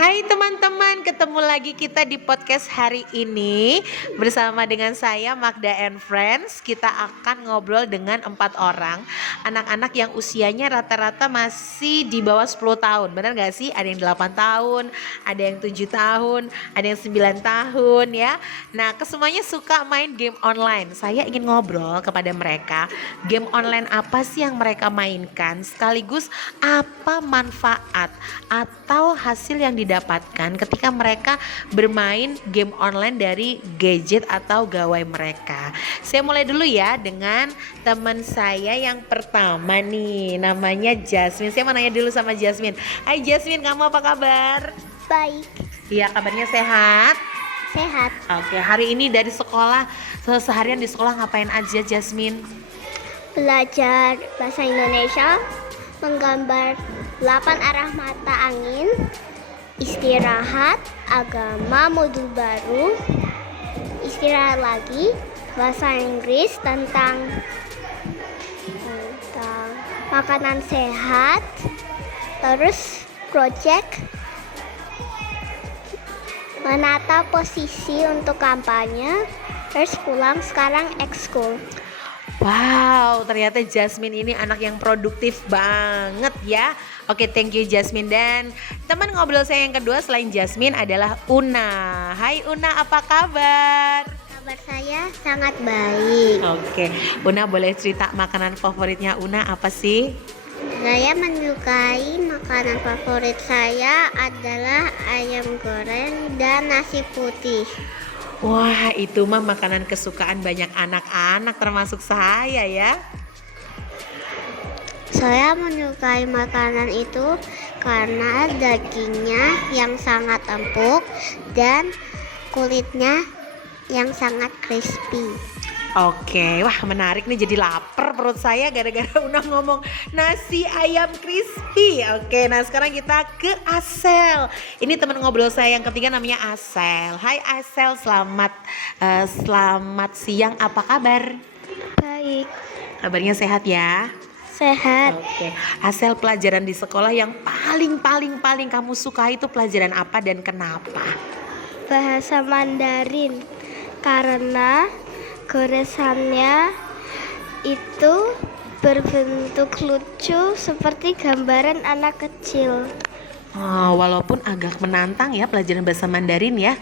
Hai teman-teman, ketemu lagi kita di podcast hari ini bersama dengan saya Magda and Friends. Kita akan ngobrol dengan 4 orang anak-anak yang usianya rata-rata masih di bawah 10 tahun. Benar gak sih? Ada yang 8 tahun, ada yang 7 tahun, ada yang 9 tahun ya. Nah, kesemuanya suka main game online. Saya ingin ngobrol kepada mereka, game online apa sih yang mereka mainkan, sekaligus apa manfaat atau hasil yang didapatkan ketika mereka bermain game online dari gadget atau gawai mereka. Saya mulai dulu ya dengan teman saya yang pertama nih, namanya Jasmine. Saya mau nanya dulu sama Jasmine. Hai Jasmine, kamu apa kabar? Baik, Iya, kabarnya sehat? sehat. Oke, hari ini dari sekolah, seharian di sekolah ngapain aja Jasmine? Belajar bahasa Indonesia, menggambar 8 arah mata angin, istirahat, agama modul baru, istirahat lagi, bahasa Inggris tentang makanan sehat, terus project menata posisi untuk kampanye, terus pulang sekarang ekskul. Wow, ternyata Jasmine ini anak yang produktif banget ya. Oke, thank you Jasmine. Dan teman ngobrol saya yang kedua selain Jasmine adalah Una. Hai Una, apa kabar? Kabar saya sangat baik. Oke, Una boleh cerita makanan favoritnya Una apa sih? Saya menyukai makanan favorit saya adalah ayam goreng dan nasi putih. Wah, itu mah makanan kesukaan banyak anak-anak termasuk saya ya. Saya menyukai makanan itu karena dagingnya yang sangat empuk dan kulitnya yang sangat crispy. Oke, wah menarik nih, jadi lapar perut saya gara-gara Una ngomong nasi ayam crispy. Oke, nah sekarang kita ke Asel. Ini teman ngobrol saya yang ketiga namanya Asel. Hai Asel, selamat siang, apa kabar? Baik, Kabarnya sehat ya? sehat. Oke, Asel, pelajaran di sekolah yang paling kamu suka itu pelajaran apa dan kenapa? Bahasa Mandarin karena goresannya itu berbentuk lucu seperti gambaran anak kecil. Oh, walaupun agak menantang ya pelajaran bahasa Mandarin ya.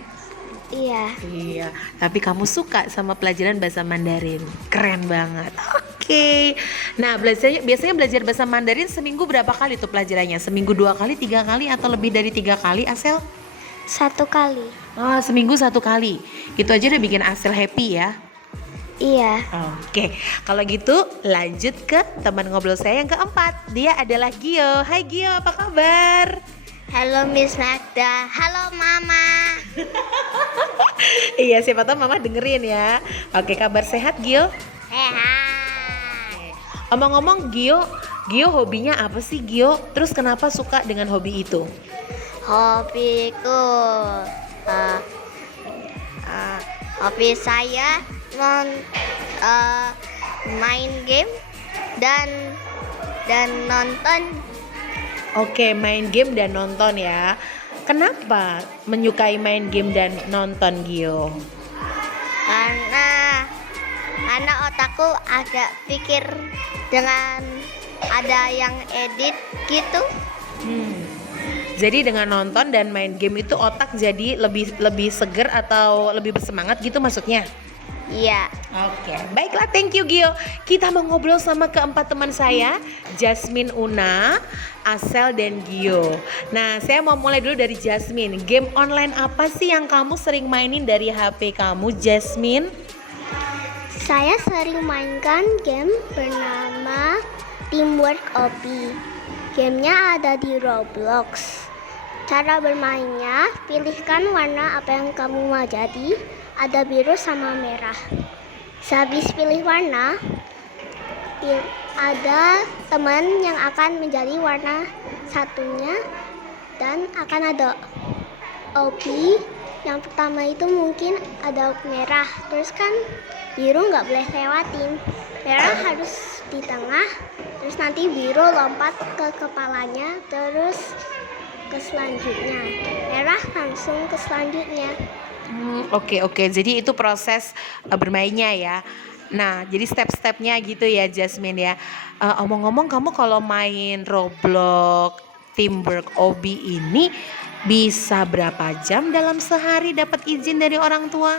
Iya, Iya, tapi kamu suka sama pelajaran bahasa Mandarin. Keren banget. Oke. Nah, biasanya belajar bahasa Mandarin seminggu berapa kali tuh pelajarannya? Seminggu 2 kali, 3 kali atau lebih dari 3 kali, Asel? 1 kali. Oh, seminggu 1 kali. Itu aja udah bikin Asel happy ya. Iya, Oke, kalau gitu lanjut ke teman ngobrol saya yang keempat. Dia adalah Gio. Hai Gio, apa kabar? halo Miss Magda, halo Mama. Iya, siapa tahu Mama dengerin ya. Oke, kabar sehat Gio? Sehat. Omong-omong Gio hobinya apa sih Gio? Terus kenapa suka dengan hobi itu? Hobiku, uh, hobi saya main game dan nonton. Oke, main game dan nonton ya. Kenapa menyukai main game dan nonton Gio? Karena otakku agak pikir dengan ada yang edit gitu. Jadi dengan nonton dan main game itu otak jadi lebih seger atau lebih bersemangat gitu maksudnya? Iya. Oke, baiklah, thank you Gio. Kita mau ngobrol sama keempat teman saya, Jasmine, Una, Asel, dan Gio. Nah, saya mau mulai dulu dari Jasmine. Game online apa sih yang kamu sering mainin dari HP kamu, Jasmine? Saya sering mainkan game bernama Teamwork Obby. Gamenya ada di Roblox. Cara bermainnya, pilihkan warna apa yang kamu mau jadi. Ada biru sama merah. Sehabis pilih warna, ada teman yang akan menjadi warna satunya dan akan ada OP. Yang pertama itu mungkin ada merah, terus kan biru nggak boleh lewatin, merah harus di tengah, terus nanti biru lompat ke kepalanya, terus ke selanjutnya. Merah langsung ke selanjutnya. Oke. Jadi itu proses bermainnya ya. Nah, jadi step-stepnya gitu ya, Jasmine ya. Omong-omong, kamu kalau main Roblox Teamwork Obi ini bisa berapa jam dalam sehari dapat izin dari orang tua?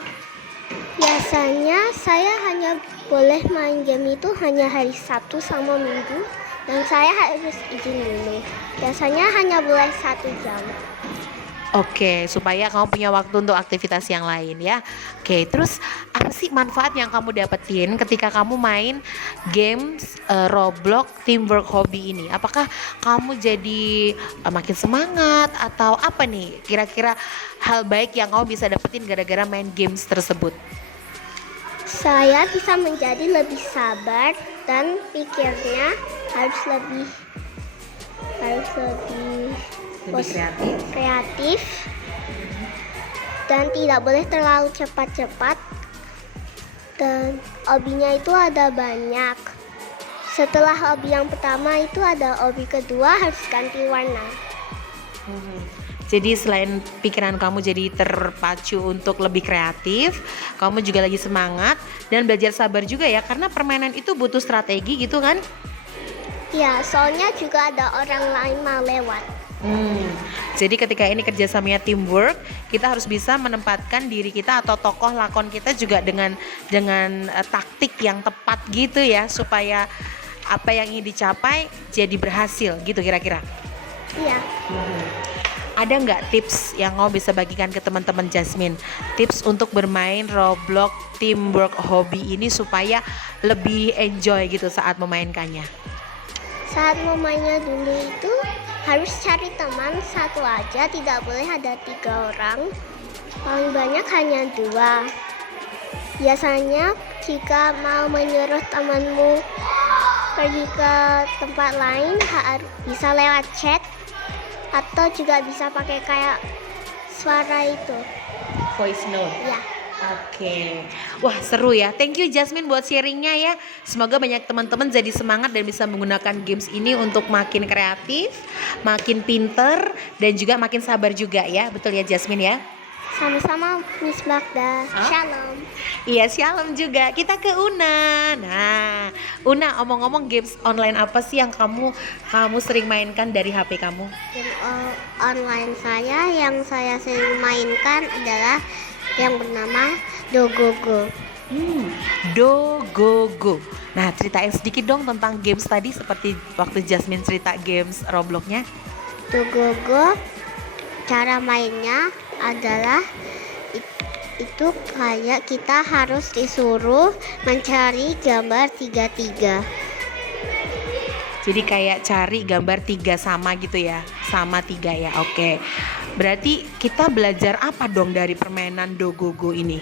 Biasanya saya hanya boleh main game itu hanya hari Sabtu sama Minggu, dan saya harus izin dulu. Biasanya hanya boleh 1 jam. Oke, supaya kamu punya waktu untuk aktivitas yang lain ya. Oke, terus apa sih manfaat yang kamu dapetin ketika kamu main games Roblox Teamwork Hobby ini? Apakah kamu jadi makin semangat atau apa nih? Kira-kira hal baik yang kamu bisa dapetin gara-gara main games tersebut? Saya bisa menjadi lebih sabar dan pikirnya harus lebih kreatif dan tidak boleh terlalu cepat-cepat, dan hobinya itu ada banyak. Setelah hobi yang pertama itu ada hobi kedua, harus ganti warna. Jadi selain pikiran kamu jadi terpacu untuk lebih kreatif, kamu juga lagi semangat dan belajar sabar juga ya, karena permainan itu butuh strategi gitu kan? Ya, soalnya juga ada orang lain mau lewat. Jadi ketika ini kerjasamanya teamwork, kita harus bisa menempatkan diri kita atau tokoh lakon kita juga dengan taktik yang tepat gitu ya, supaya apa yang ingin dicapai jadi berhasil gitu kira-kira. Iya. Ada nggak tips yang kamu bisa bagikan ke teman-teman Jasmine? Tips untuk bermain Roblox Teamwork Hobby ini supaya lebih enjoy gitu saat memainkannya. Saat memainnya dulu itu harus cari teman satu aja, tidak boleh ada 3 orang. Paling banyak hanya 2. Biasanya jika mau menyuruh temanmu pergi ke tempat lain bisa lewat chat, atau juga bisa pakai kayak suara itu. Voice note. Ya. Oke, wah seru ya. Thank you Jasmine buat sharingnya ya. Semoga banyak teman-teman jadi semangat dan bisa menggunakan games ini untuk makin kreatif, makin pinter, dan juga makin sabar juga ya. Betul ya Jasmine ya? Sama-sama Miss Magda. Shalom. Iya, shalom juga. Kita ke Una. Nah, Una, omong-omong games online apa sih yang kamu sering mainkan dari HP kamu? Game online yang saya sering mainkan adalah yang bernama Dogogo. Dogogo. Nah, ceritain sedikit dong tentang games tadi seperti waktu Jasmine cerita games Robloxnya. Dogogo, cara mainnya adalah itu kayak kita harus disuruh mencari gambar 3-3. Jadi kayak cari gambar 3 sama gitu ya, sama 3 ya. Oke. Berarti kita belajar apa dong dari permainan Dogogo ini?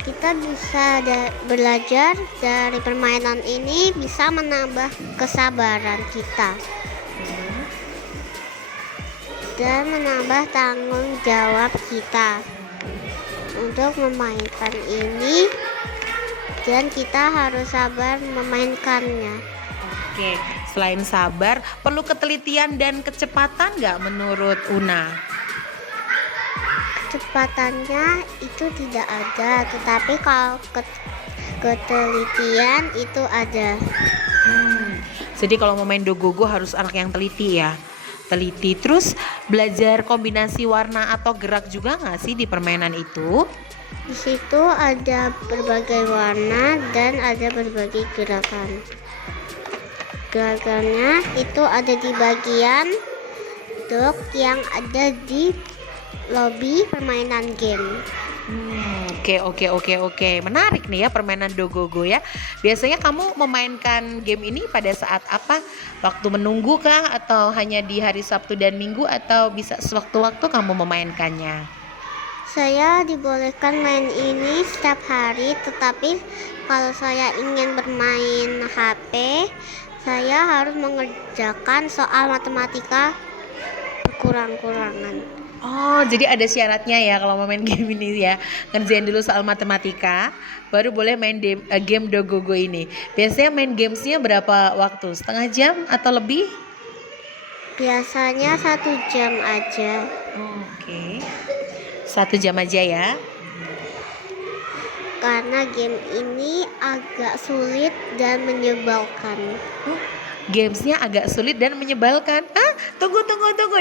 Kita bisa belajar dari permainan ini, bisa menambah kesabaran kita dan menambah tanggung jawab kita untuk memainkan ini, dan kita harus sabar memainkannya. Oke, selain sabar, perlu ketelitian dan kecepatan nggak menurut Una? Kecepatannya itu tidak ada, tetapi kalau ketelitian itu ada. Jadi kalau mau main Dogogo harus anak yang teliti ya. Teliti, terus belajar kombinasi warna atau gerak juga nggak sih di permainan itu? Di situ ada berbagai warna dan ada berbagai gerakan. Gerakannya itu ada di bagian dock yang ada di lobby permainan game. Oke. Menarik nih ya permainan Dogogo ya. Biasanya kamu memainkan game ini pada saat apa? Waktu menunggu kah? Atau hanya di hari Sabtu dan Minggu? Atau bisa sewaktu-waktu kamu memainkannya? Saya dibolehkan main ini setiap hari, tetapi kalau saya ingin bermain HP, saya harus mengerjakan soal matematika berkurang-kurangan. Oh, jadi ada syaratnya ya kalau mau main game ini ya. Ngerjain dulu soal matematika, baru boleh main game Dogogo ini. Biasanya main gamesnya berapa waktu? Setengah jam atau lebih? Biasanya 1 jam aja. Oke. 1 jam aja ya. Karena game ini agak sulit dan menyebalkan. Gamesnya agak sulit dan menyebalkan. Tunggu.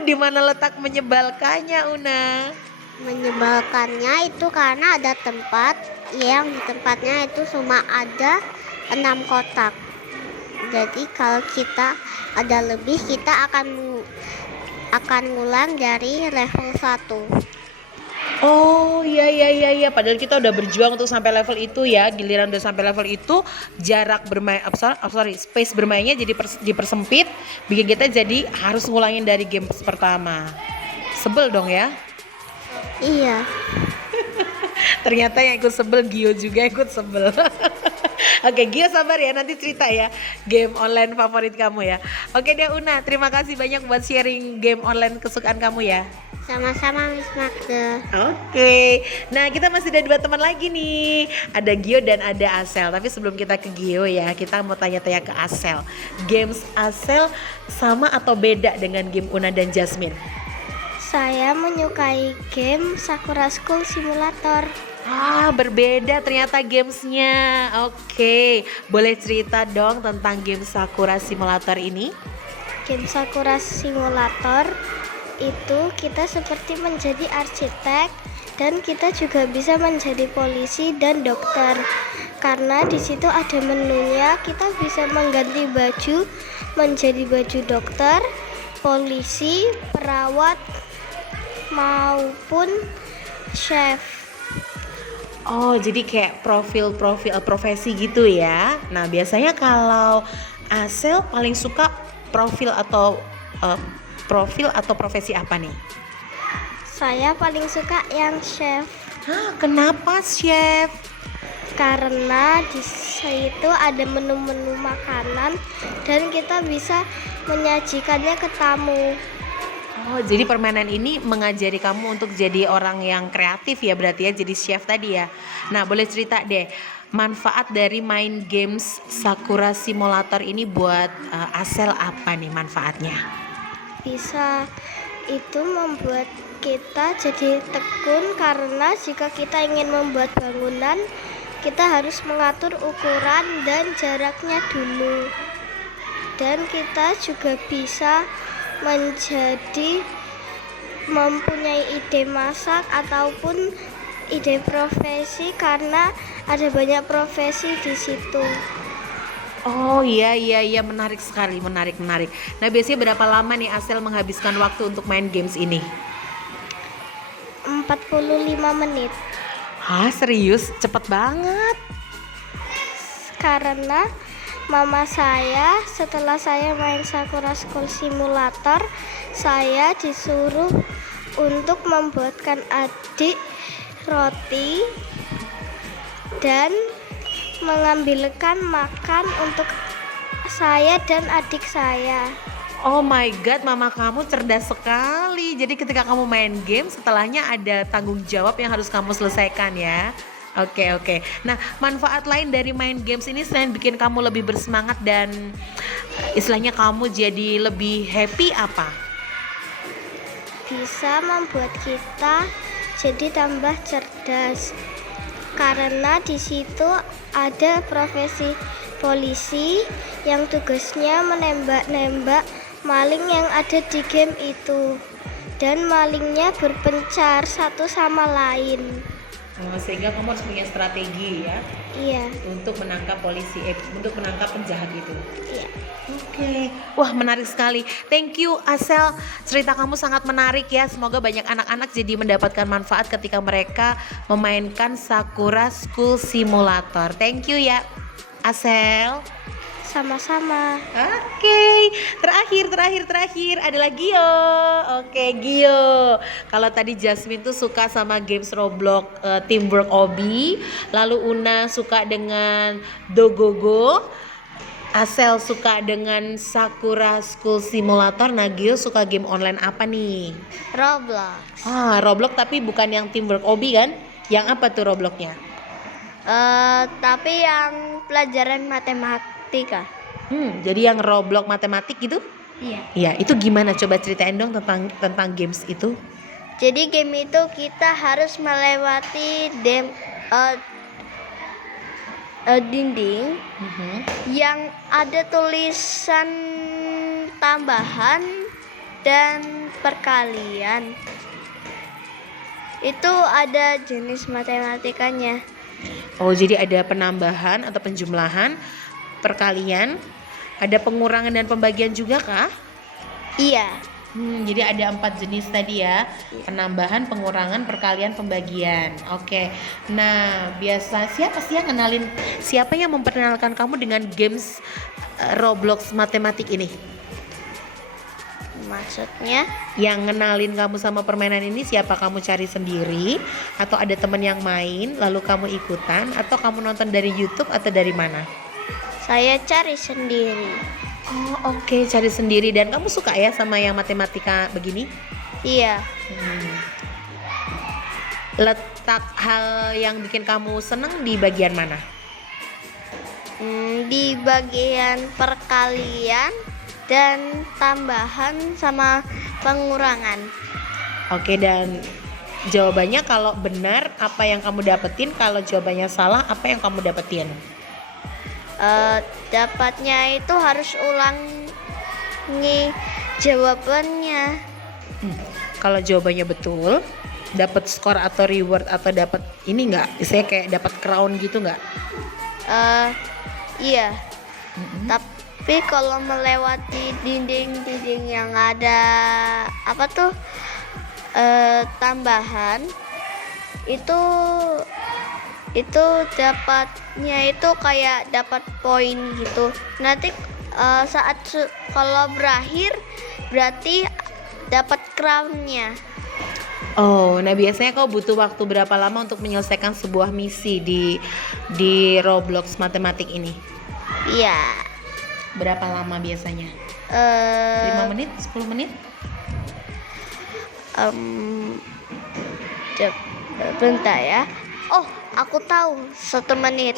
Di mana letak menyebalkannya, Una? Menyebalkannya itu karena ada tempat yang di tempatnya itu cuma ada 6 kotak. Jadi kalau kita ada lebih, kita akan ngulang dari level 1. Oh iya. Padahal kita udah berjuang untuk sampai level itu ya. Giliran udah sampai level itu, jarak bermain, space bermainnya jadi dipersempit, bikin kita jadi harus ngulangin dari game pertama. Sebel dong ya. Iya. Ternyata yang ikut sebel Gio juga ikut sebel. Oke, Gio sabar ya, nanti cerita ya game online favorit kamu ya. Oke deh Una, terima kasih banyak buat sharing game online kesukaan kamu ya. Sama-sama Miss Magda. Oke, nah kita masih ada 2 teman lagi nih. Ada Gio dan ada Asel. Tapi sebelum kita ke Gio ya, kita mau tanya-tanya ke Asel. Games Asel sama atau beda dengan game Una dan Jasmine? Saya menyukai game Sakura School Simulator. Berbeda ternyata gamesnya. Oke, boleh cerita dong tentang game Sakura Simulator ini? Game Sakura Simulator itu kita seperti menjadi arsitek dan kita juga bisa menjadi polisi dan dokter. Karena di situ ada menunya, kita bisa mengganti baju menjadi baju dokter, polisi, perawat maupun chef. Oh, jadi kayak profil profesi gitu ya. Nah, biasanya kalau Asel paling suka profil atau profesi apa nih? Saya paling suka yang chef. Kenapa chef? Karena di situ ada menu-menu makanan dan kita bisa menyajikannya ke tamu. Oh, jadi permainan ini mengajari kamu untuk jadi orang yang kreatif ya, berarti ya, jadi chef tadi ya. Nah, boleh cerita deh manfaat dari main games Sakura Simulator ini buat Asel apa nih manfaatnya? Bisa itu membuat kita jadi tekun karena jika kita ingin membuat bangunan, kita harus mengatur ukuran dan jaraknya dulu. Dan kita juga bisa menjadi mempunyai ide masak ataupun ide profesi karena ada banyak profesi di situ. Oh iya, menarik sekali, menarik. Nah, biasanya berapa lama nih Asel menghabiskan waktu untuk main games ini? 45 menit. Serius? Cepet banget. Karena mama saya setelah saya main Sakura School Simulator, saya disuruh untuk membuatkan adik roti dan mengambilkan makan untuk saya dan adik saya. Oh my god, mama kamu cerdas sekali. Jadi ketika kamu main game, setelahnya ada tanggung jawab yang harus kamu selesaikan ya. Oke. Nah, manfaat lain dari main games ini selain bikin kamu lebih bersemangat dan istilahnya kamu jadi lebih happy apa? Bisa membuat kita jadi tambah cerdas. Karena di situ ada profesi polisi yang tugasnya menembak-nembak maling yang ada di game itu. Dan malingnya berpencar satu sama lain. Sehingga kamu harus punya strategi ya. Iya. Untuk menangkap untuk menangkap penjahat itu. Iya. Oke. Wah, menarik sekali. Thank you Asel. Cerita kamu sangat menarik ya. Semoga banyak anak-anak jadi mendapatkan manfaat ketika mereka memainkan Sakura School Simulator. Thank you ya Asel. Sama-sama. Oke, terakhir adalah Gio. Oke, Gio. Kalau tadi Jasmine tuh suka sama games Roblox Teamwork Obi, lalu Una suka dengan Dogogo, Asel suka dengan Sakura School Simulator. Nah, Gio suka game online apa nih? Roblox. Roblox tapi bukan yang Teamwork Obi kan? Yang apa tuh Robloxnya? Tapi yang pelajaran matematika. Jadi yang Roblox matematik gitu? Iya. Iya, itu gimana? Coba ceritain dong tentang games itu. Jadi game itu kita harus melewati dinding yang ada tulisan tambahan dan perkalian. Itu ada jenis matematikanya. Oh, jadi ada penambahan atau penjumlahan, perkalian, ada pengurangan dan pembagian juga kah? Iya. Jadi ada 4 jenis tadi ya, penambahan, pengurangan, perkalian, pembagian. Oke. Nah, siapa yang memperkenalkan kamu dengan games Roblox matematik ini? Maksudnya? Yang ngenalin kamu sama permainan ini siapa? Kamu cari sendiri atau ada teman yang main lalu kamu ikutan, atau kamu nonton dari YouTube atau dari mana? Saya cari sendiri. Oh, oke, cari sendiri. Dan kamu suka ya sama yang matematika begini? Iya. Letak hal yang bikin kamu seneng di bagian mana? Di bagian perkalian dan tambahan sama pengurangan. Oke, dan jawabannya kalau benar apa yang kamu dapetin, kalau jawabannya salah apa yang kamu dapetin? Dapatnya itu harus ulangi jawabannya. Kalau jawabannya betul, dapat skor atau reward atau dapat ini nggak? Saya kayak dapat crown gitu nggak? Iya. Tapi kalau melewati dinding-dinding yang ada tambahan, itu dapatnya itu kayak dapat poin gitu. Nanti kalau berakhir berarti dapat crown-nya. Oh, nah biasanya kau butuh waktu berapa lama untuk menyelesaikan sebuah misi di Roblox matematik ini? Iya. Berapa lama biasanya? 5 menit, 10 menit? Bentar ya. Oh, aku tahu, 1 menit.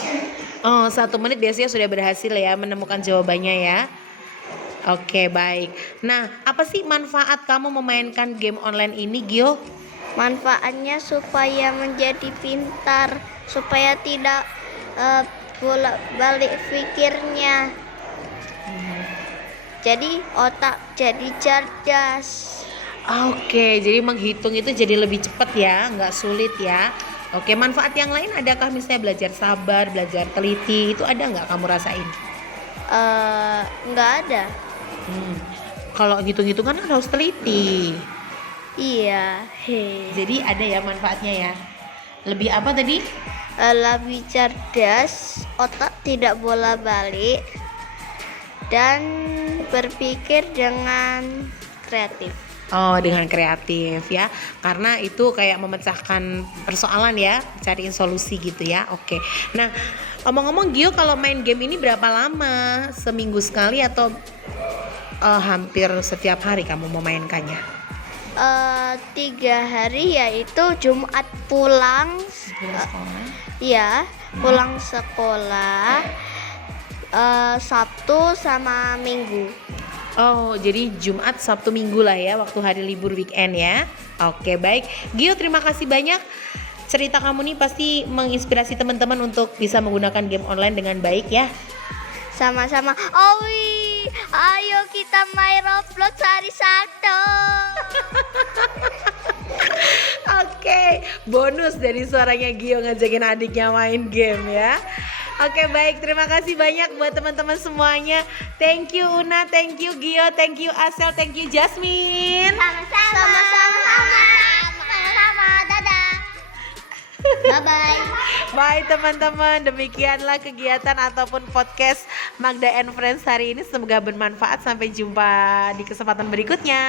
Oh, 1 menit biasanya sudah berhasil ya menemukan jawabannya ya. Oke, baik. Nah, apa sih manfaat kamu memainkan game online ini, Gio? Manfaatnya supaya menjadi pintar, supaya tidak bolak-balik pikirnya. Jadi otak jadi cerdas. Oke, jadi menghitung itu jadi lebih cepat ya, nggak sulit ya. Oke, manfaat yang lain adakah, misalnya belajar sabar, belajar teliti, itu ada nggak kamu rasain? Nggak ada. Kalau hitung-hitungan kan harus teliti. Iya. Jadi ada ya manfaatnya ya. Lebih apa tadi? Lebih cerdas, otak tidak bolak-balik, dan berpikir dengan kreatif. Oh, dengan kreatif ya. Karena itu kayak memecahkan persoalan ya, cariin solusi gitu ya. Oke. Nah, ngomong-ngomong Gio, kalau main game ini berapa lama? Seminggu sekali atau hampir setiap hari kamu memainkannya? 3 hari, yaitu Jumat pulang. Iya, pulang sekolah. Sabtu sama Minggu. Oh, jadi Jumat, Sabtu, Minggu lah ya, waktu hari libur weekend ya. Oke, baik. Gio, terima kasih banyak. Cerita kamu nih pasti menginspirasi teman-teman untuk bisa menggunakan game online dengan baik ya. Sama-sama. Owi, ayo kita main Roblox hari Sabtu. Oke, bonus dari suaranya Gio ngajakin adiknya main game ya. Oke, baik, terima kasih banyak buat teman-teman semuanya. Thank you Una, thank you Gio, thank you Asel, thank you Jasmine. Sama-sama. Dadah. Bye-bye. Bye teman-teman, demikianlah kegiatan ataupun podcast Magda and Friends hari ini. Semoga bermanfaat, sampai jumpa di kesempatan berikutnya.